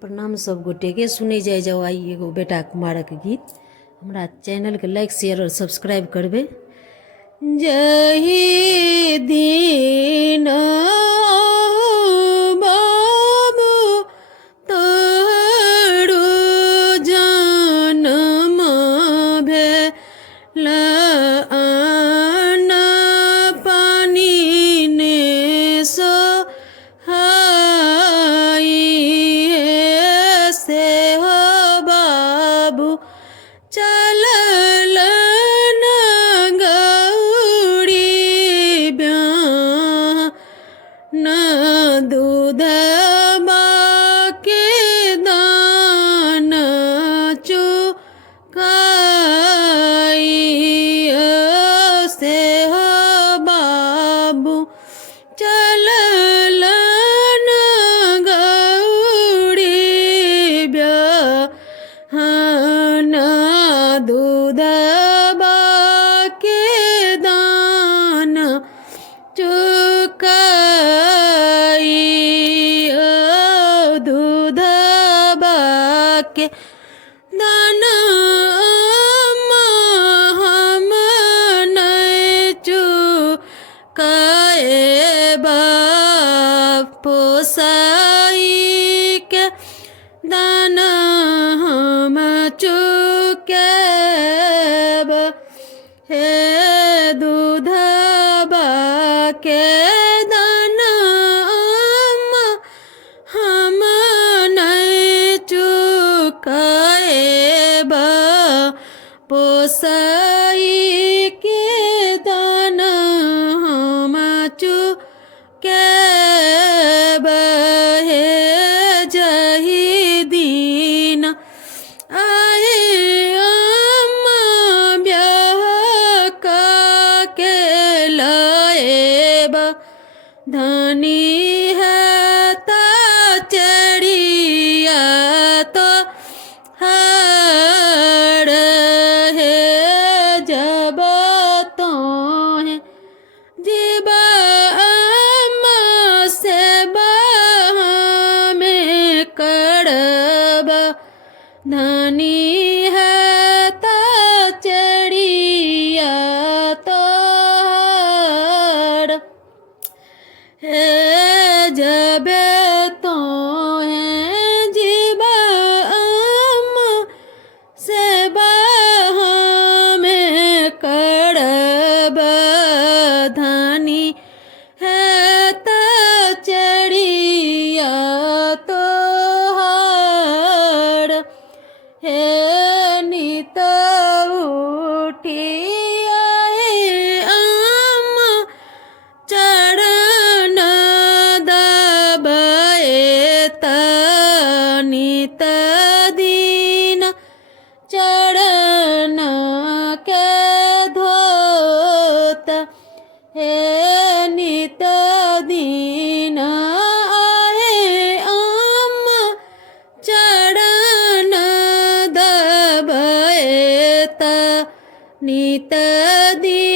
प्रणाम सब गोटे के सुनै जाओ आई एगो बेटा कुमारक गीत। हमरा चैनल के लाइक शेयर और सब्सक्राइब करबे। जही दिन बाबू तोरो जनम भेल पानी ने से हो बाबू चलल न गौरी न दूध के दान चुकाई से हो बाबू चलल न गौरी दूध के दान चुकाई दूध के दान हम नहीं चुकाए पोसाई के दान हम चुकेब हे दूध के दान हम नहीं चुकाएब पोसाई के दान हम चुकेब हे जही दिन आए ब्याह के लाएब धनी है ता चढ़िया तो हार है जब तो है जीवा से में करब धनी है ता चढ़िया तोहर है जब तो है जीवा से में करब धनी है ता चढ़िया तोहर हे नित उठिया चरण दबाए नित दिन चरण के धोत हे नित दिन चरण दबाए नित दिन